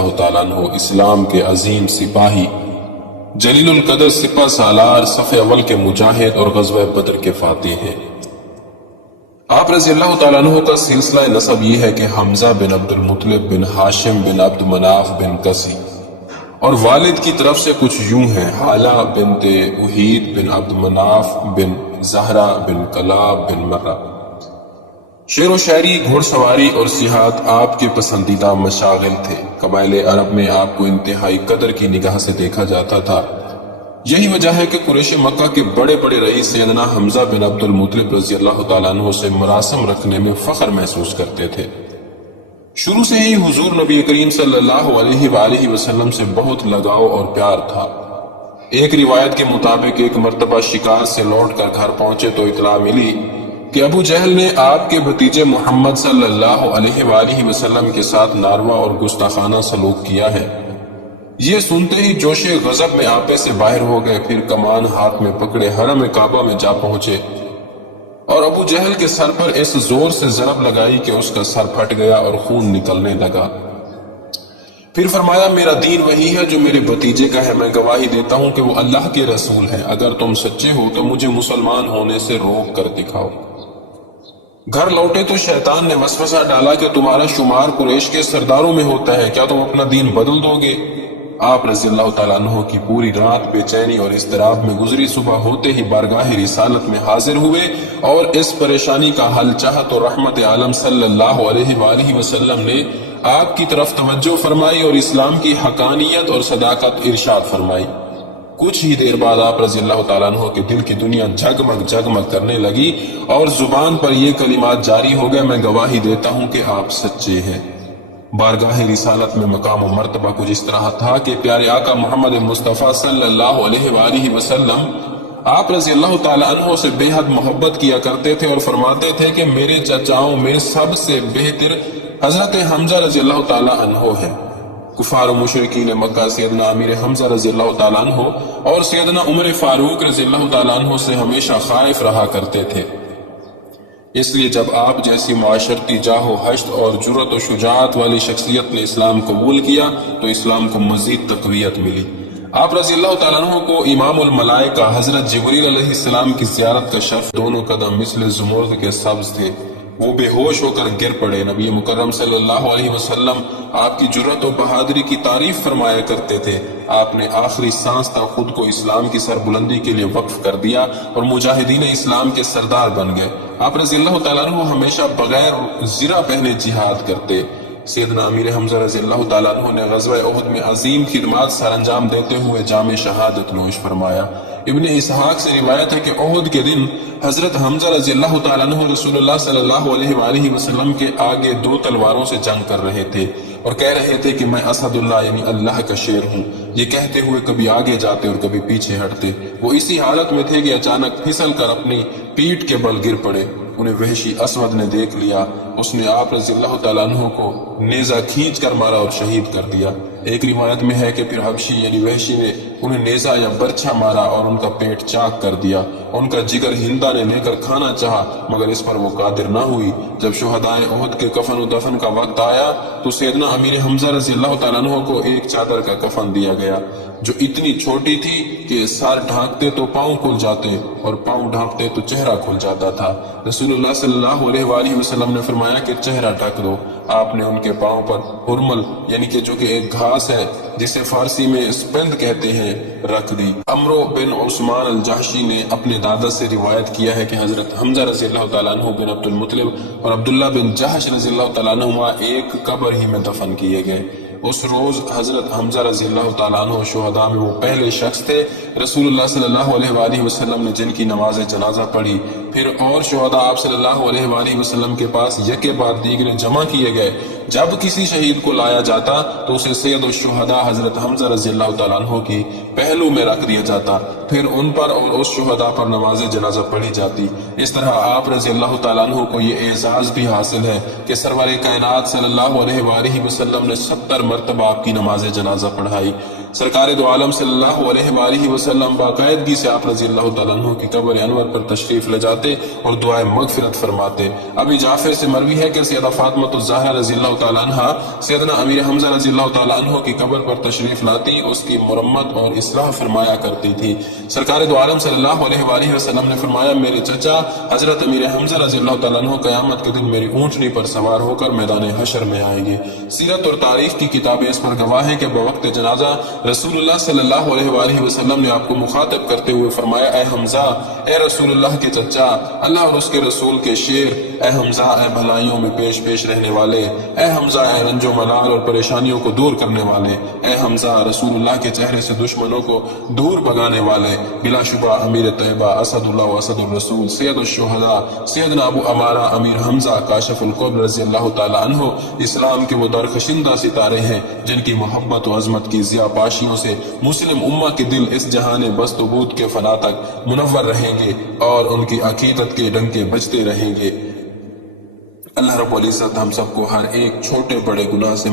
اللہ تعالیٰ عنہ اسلام کے عظیم سپاہی، جلیل القدر سپہ سالار، صف اول کے مجاہد اور غزوہ بدر کے فاتح ہیں۔ آپ رضی اللہ تعالیٰ عنہ کا سلسلہ نسب یہ ہے کہ حمزہ بن عبد المطلب بن ہاشم بن عبد مناف بن کسی، اور والد کی طرف سے کچھ یوں ہیں: حالہ بنت وحید بن عبد مناف بن زہرہ بن کلاب بن مرہ۔ شعر و شاعری، گھوڑ سواری اور سیاحت آپ کے پسندیدہ مشاغل تھے۔ قبائل عرب میں آپ کو انتہائی قدر کی نگاہ سے دیکھا جاتا تھا۔ یہی وجہ ہے کہ قریش مکہ کے بڑے بڑے رئیس سیدنا حمزہ بن عبد المطلب رضی اللہ تعالیٰ عنہ سے مراسم رکھنے میں فخر محسوس کرتے تھے۔ شروع سے ہی حضور نبی کریم صلی اللہ علیہ وآلہ وسلم سے بہت لگاؤ اور پیار تھا۔ ایک روایت کے مطابق ایک مرتبہ شکار سے لوٹ کر گھر پہنچے تو اطلاع ملی کہ ابو جہل نے آپ کے بھتیجے محمد صلی اللہ علیہ وآلہ وسلم کے ساتھ ناروا اور گستاخانہ سلوک کیا ہے۔ یہ سنتے ہی جوش غضب میں آپے سے باہر ہو گئے، پھر کمان ہاتھ میں پکڑے حرم کعبہ میں جا پہنچے اور ابو جہل کے سر پر اس زور سے ضرب لگائی کہ اس کا سر پھٹ گیا اور خون نکلنے لگا۔ پھر فرمایا، میرا دین وہی ہے جو میرے بھتیجے کا ہے، میں گواہی دیتا ہوں کہ وہ اللہ کے رسول ہے، اگر تم سچے ہو تو مجھے مسلمان ہونے سے روک کر دکھاؤ۔ گھر لوٹے تو شیطان نے وسوسہ ڈالا کہ تمہارا شمار قریش کے سرداروں میں ہوتا ہے، کیا تم اپنا دین بدل دو گے؟ آپ رضی اللہ تعالیٰ عنہ کی پوری رات بے چینی اور اضطراب میں گزری، صبح ہوتے ہی بارگاہ رسالت میں حاضر ہوئے اور اس پریشانی کا حل چاہا تو رحمت عالم صلی اللہ علیہ وآلہ وسلم نے آپ کی طرف توجہ فرمائی اور اسلام کی حقانیت اور صداقت ارشاد فرمائی۔ کچھ ہی دیر بعد آپ رضی اللہ تعالیٰ عنہ کے دل کی دنیا جگمگ جگمگ کرنے لگی اور زبان پر یہ کلمات جاری ہو گئے، میں گواہی دیتا ہوں کہ آپ سچے ہیں۔ بارگاہ رسالت میں مقام و مرتبہ کچھ اس طرح تھا کہ پیارے آقا محمد مصطفیٰ صلی اللہ علیہ وآلہ وسلم آپ رضی اللہ تعالیٰ عنہ سے بے حد محبت کیا کرتے تھے اور فرماتے تھے کہ میرے چچاؤں میں سب سے بہتر حضرت حمزہ رضی اللہ تعالیٰ عنہ ہے۔ کفار و مشرکین مکہ سیدنا امیر حمزہ رضی اللہ تعالیٰ عنہ اور سیدنا عمر فاروق رضی اللہ تعالیٰ عنہ سے ہمیشہ خائف رہا کرتے تھے۔ اس لیے جب آپ جیسی معاشرتی جاہ و حشد اور جرأت و شجاعت والی شخصیت نے اسلام قبول کیا تو اسلام کو مزید تقویت ملی۔ آپ رضی اللہ تعالیٰ عنہ کو امام الملائکہ حضرت جبریل علیہ السلام کی زیارت کا شرف، دونوں قدم مثل زمرد کے سبز تھے، وہ بے ہوش ہو کر گر پڑے۔ نبی مکرم صلی اللہ علیہ وسلم آپ کی جرأت و بہادری کی تعریف فرمایا کرتے تھے۔ آپ نے آخری سانس تک خود کو اسلام کی سربلندی کے لیے وقف کر دیا اور مجاہدین اسلام کے سردار بن گئے۔ آپ رضی اللہ تعالیٰ عنہ ہمیشہ بغیر زرہ پہنے جہاد کرتے۔ سیدنا امیر حمزہ رضی اللہ تعالیٰ عنہ نے غزوہ احد میں عظیم خدمات سر انجام دیتے ہوئے جام شہادت نوش فرمایا۔ ابن اسحاق سے روایت ہے کہ احد کے دن حضرت حمزہ رضی اللہ تعالیٰ عنہ رسول اللہ صلی اللہ علیہ وآلہ وسلم کے آگے دو تلواروں سے جنگ کر رہے تھے اور کہہ رہے تھے کہ میں اسد اللہ یعنی اللہ کا شیر ہوں۔ یہ کہتے ہوئے کبھی آگے جاتے اور کبھی پیچھے ہٹتے۔ وہ اسی حالت میں تھے کہ اچانک پھسل کر اپنی پیٹھ کے بل گر پڑے۔ انہیں وحشی اسود نے دیکھ لیا، اس نے آپ رضی اللہ تعالیٰ عنہ کو نیزہ کھینچ کر مارا اور شہید کر دیا۔ ایک روایت میں ہے کہ پھر حبشی یعنی وحشی نے انہیں نیزہ یا برچھا مارا اور ان کا پیٹ چاک کر دیا۔ ان کا جگر ہندا نے لے کر کھانا چاہا مگر اس پر وہ قادر نہ ہوئی۔ جب شہدائے احد کے کفن و دفن کا وقت آیا تو سیدنا امیر حمزہ رضی اللہ تعالیٰ عنہ کو ایک چادر کا کفن دیا گیا جو اتنی چھوٹی تھی کہ سر ڈھانکتے تو پاؤں کھل جاتے اور پاؤں ڈھانکتے تو چہرہ کھل جاتا تھا۔ رسول اللہ صلی اللہ علیہ وآلہ وسلم نے فرمایا کہ چہرہ ڈھک دو۔ آپ نے ان کے پاؤں پر حرمل یعنی کہ جو کہ ایک گھاس ہے جسے فارسی میں اسپند کہتے ہیں رکھ دی۔ عمرو بن عثمان الجحشی نے اپنے دادا سے روایت کیا ہے کہ حضرت حمزہ رضی اللہ تعالیٰ عنہ بن عبد المطلب اور عبداللہ بن جحش رضی اللہ تعالیٰ عنہ ایک قبر ہی میں دفن کیے گئے۔ اس روز حضرت حمزہ رضی اللہ تعالیٰ عنہ شہداء میں وہ پہلے شخص تھے رسول اللہ صلی اللہ علیہ وآلہ وسلم نے جن کی نماز جنازہ پڑھی۔ پھر اور شہداء آپ صلی اللہ علیہ وآلہ وسلم کے پاس یکے بعد دیگرے جمع کیے گئے۔ جب کسی شہید کو لایا جاتا تو اسے سید الشہداء حضرت حمزہ رضی اللہ تعالیٰ عنہ کی پہلو میں رکھ دیا جاتا، پھر ان پر اور اس شہداء پر نماز جنازہ پڑھی جاتی۔ اس طرح آپ رضی اللہ تعالیٰ عنہ کو یہ اعزاز بھی حاصل ہے کہ سرور کائنات صلی اللہ علیہ وآلہ وسلم نے 70 مرتبہ آپ کی نماز جنازہ پڑھائی۔ سرکار دو عالم صلی اللہ علیہ وآلہ وسلم باقاعدگی سے آپ رضی اللہ تعالیٰ عنہ کی قبر انور پر تشریف لے جاتے اور دعائے مغفرت فرماتے۔ ابی جعفر سے مروی ہے کہ سیدہ فاطمہ الزہرا رضی اللہ تعالیٰ عنہ سیدنا امیر حمزہ رضی اللہ تعالیٰ عنہ کی قبر پر تشریف لاتی، اس کی مرمت اور اصلاح فرمایا کرتی تھی۔ سرکار دو عالم صلی اللہ علیہ وآلہ وسلم نے فرمایا، میرے چچا حضرت امیر حمزہ رضی اللہ تعالیٰ عنہ قیامت کے دن میری اونٹنی پر سوار ہو کر میدان حشر میں آئیں گے۔ سیرت اور تاریخ کی کتابیں اس پر گواہ ہیں کہ بوقت جنازہ رسول اللہ صلی اللہ علیہ وآلہ وسلم نے آپ کو مخاطب کرتے ہوئے فرمایا، اے حمزہ، اے رسول اللہ کے چچا، اللہ اور اس کے رسول کے شیر، اے حمزہ، اے بھلائیوں میں پیش پیش رہنے والے، اے حمزہ، اے رنج و ملال اور پریشانیوں کو دور کرنے والے، اے حمزہ، رسول اللہ کے چہرے سے دشمنوں کو دور بھگانے والے، بلا شبہ امیر طیبہ، اسد اللہ و اسد الرسول، سید الشہداء، سیدنا ابو امارہ امیر حمزہ کاشف القرب رضی اللہ تعالیٰ عنہ اسلام کے وہ درخشندہ ستارے ہیں جن کی محبت و عظمت کی ضیاء پاشیوں سے مسلم امہ کے دل اس جہان بست و بود کے فنا تک منور رہیں گے اور ان کی عقیدت کے ڈنکے بجتے رہیں گے۔ اللہ رب العزت ہم سب کو ہر ایک چھوٹے بڑے گناہ سے